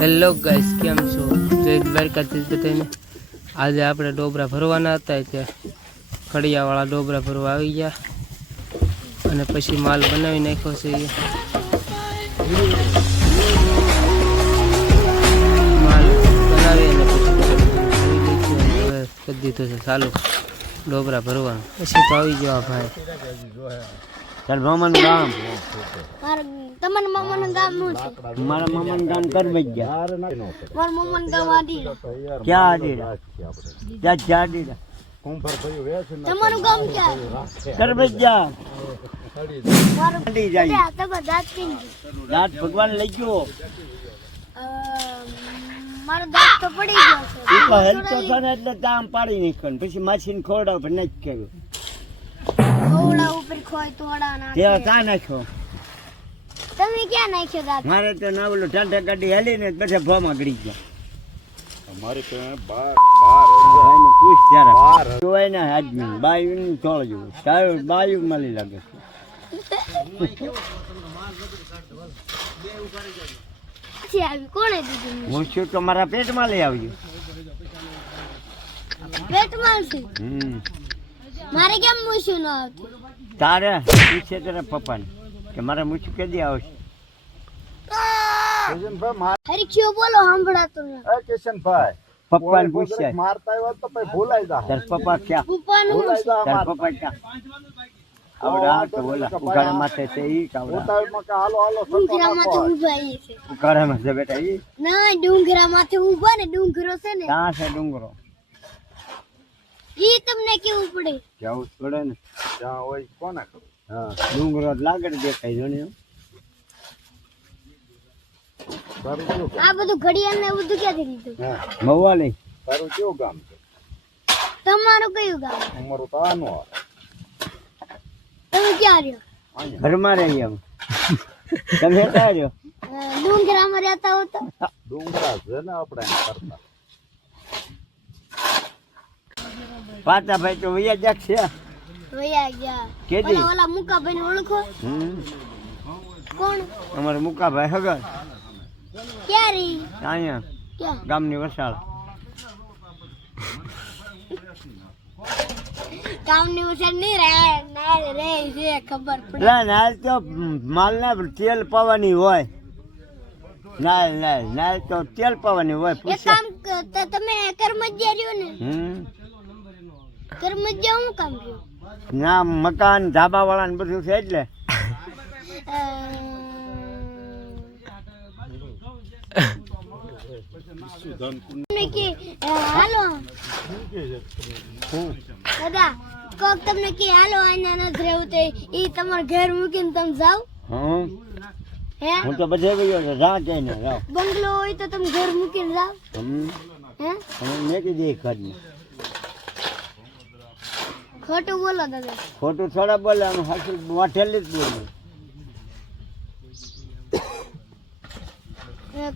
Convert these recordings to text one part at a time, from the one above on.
Hello guys, કેમ છો? જય દ્વારકાધીશ બધાને. આજે આપણે ડોબરા ભરવાના હતા, ત્યાં ખડિયાવાળા ડોબરા ભરવા આવી ગયા અને પછી માલ બનાવી નાખ્યો છે. માલ બનાવી અને પછી કરી દીધો છે ચાલુ ડોબરા ભરવાનું. પછી તો આવી ગયો ભાઈ. ગામ તમારા મામાનું ગામ નું છે. મારા મામાનું ગામ કરબજ્જા. મારા મામાનું ગામ આદીરા. ક્યાં આદીરા? ક્યાં આદીરા? તમારું ગામ ક્યાં? કરબજ્જા. મારું આદી જાય. તમે દાંત કિંજી. દાંત ભગવાન લઈ ગયો. મારો દાંત તો પડી ગયો છે. એટલો હેલતો છે ને એટલે તામ પાડી નાખ્યો. પછી માછીને ખોડાવ પણ નથી કર્યું. ખોડા ઉપર ખોય તોડા નાખે. ત્યાં તા નાખ્યો. તમે ક્યાં નાખ્યો દાંત? મારે તો ના બોલું ટાટા ગાડી હેલીને બધા ભોમાં ગળી ગયા. અમારે તો બાર ભાઈને પૂછ ત્યારે જોવાય ને આદમી બાયું ચોળ જેવું સારું બાયું મળી લાગે. પછી આવી કોણે દીધું? હું છું તો મારા પેટમાં લઈ આવ્યું. પેટમાં છે. મારે કેમ મૂછું ન આવતું? તારે પૂછે તારા પપ્પાને કે મારે મૂછું કેદી આવશે. હરીખ્યો બોલો સાંભળાતો ન. કિશનભાઈ પપ્પાને પૂછશે મારતા આવ્યો તો પછી ભૂલાઈ જા. તાર પપ્પા ક્યાં? પપ્પાનું તાર પપ્પા ક્યાં? આવડા તો બોલા ઉઘાડા માથે છે ઈ કાવડા. ઉતાવળમાં કે હાલો હાલો ડુંગરા માથે ઉભા છે. ઉઘાડામાં છે બેટા ઈ. ના ડુંગરા માથે ઉભા ને ડુંગરો છે ને ત્યાં છે ડુંગરો. ઈ તમને કેવું પડે? જવું પડે ને. જ્યાં હોય કોને ખબર. હા ડુંગરો લાગે દેખાય જો ને. તારું કેવું ગામ? આ બધું ઘડિયાળ ને બધું ક્યાંથી લીધું? હા મવાલી. તારું કેવું ગામ છે? તમારું કયું ગામ? અમારું તો આનું આવે. તમે ક્યાં રહ્યો? ઘરમાં રહીએ અમે. તમે ક્યાં રહ્યો? ડુંગરામાં રહેતા હો તો ડુંગરા છે ને આપણે એમ કરતા. પાતા ભાઈ તો વૈયા જાક છે. વયા ગયા. કેદી? ઓલા મુકાભાઈ ને ઓળખો? કોણ? અમારે મુકાભાઈ હગર ક્યાં રહી? અહીંયા ક્યાં? ગામની વસાળ. ગામની વચ્ચે નહીં રહે ના રે છે ખબર પડે. નાલ તો માલ ના તેલ પાવાની હોય. નાલ તો તેલ પાવાની હોય. એક પૂછે કામ તમે કરમજ્યા રહ્યો ને કરમજ્યા હું કામ રહ્યો? ના મકાન ધાબા વાળા ને બધું છે એટલે તમને કે હાલો દાદા કોક તમને કે હાલો આના નથી રહેવું તો ઈ તમારા ઘર મૂકીને તમે જાવ? હે હું તો બધે ગયો છે. રા કે ને રા બંગલો હોય તો તમે ઘર મૂકીને જાવ? હે મેં કીધી ઘરની ખોટું બોલો દાદા. ખોટું થોડા બોલે આમ હાચું વાઠેલી જ બોલે.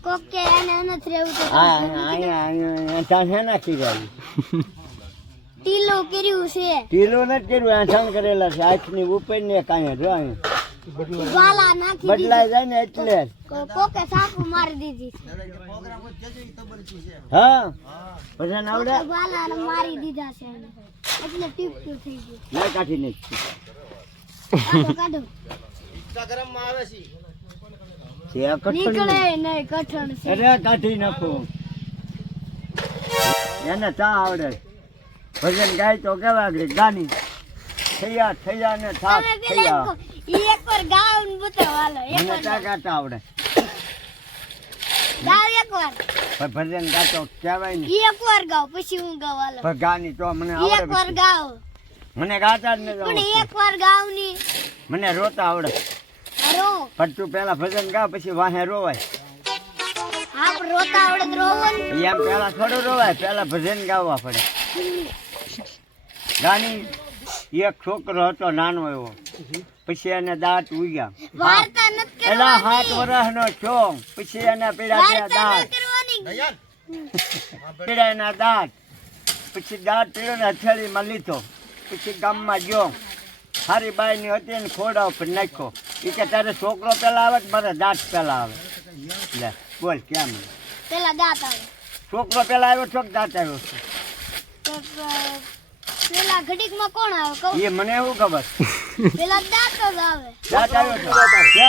કોક કે આને નથી રહેવું તો હા અહીંયા ત્યાં છે નાખી જાય. ટીલો કર્યું છે ટીલો નથી કર્યું. આઠાણ કરેલા છે. આંખની ઉપર ને કાંઈ જો વાલા નાખી બદલાઈ જાય ને એટલે કોકે સાપુ મારી દીધી છે. હા પછી આવડે વાલા મારી દીધા છે એને. એટલે ટીપ થઈ ગયું. ના કાઢી નહીં. કાઢો નીકળે નહીં કઠણ છે. અરે કાઢી નાખું. એને ચા આવડે. ભજન ગાય તો કેવા આગળ ગાની થયા ને થાક તમે થયા. પેલા એકવાર ગાવ ને બતાવો હાલો. મને એકવાર ચા ગાતા આવડે. ગાવ એકવાર. પણ ભજન ગાતો કહેવાય ને. એકવાર ગાવ પછી હું ગાવ હાલો. પણ ગાની તો મને આવડે. એકવાર ગાવ મને ગાતા જ નથી પણ આવડતું. એકવાર ગાવ ની મને રોતા આવડે. રો પણ તું પેલા ભજન ગાવ પછી વાહે રોવાય. આપ રોતા આવડે તો રોવો ને. એમ પેલા થોડું રોવાય. પેલા ભજન ગાવા પડે. ગાની એક છોકરો હતો નાનો એવો. પછી એને દાંત ઉગ્યા. વાર્તા નથી એલા કરવાની. 7 વર્ષનો છો. પછી એને પીડા વાર્તા દાંત નથી કરવાની. પીડા એના દાંત. પછી દાંત પીડ્યો ને હથેળીમાં લીધો. પછી ગામમાં ગયો. સારી બાઈની હતી ને ખોડા ઉપર નાખ્યો. એ કે તારે છોકરો પેલા આવે કે મારે દાંત પેલા આવે. લે બોલ કેમ પેલા દાંત આવે છોકરો પેલા આવ્યો છો કે દાંત આવ્યો છે? તો પેલા ઘડીકમાં કોણ આવે કહું એ મને એવું ખબર પેલા દાંત જ આવે દાંત આવ્યો છે.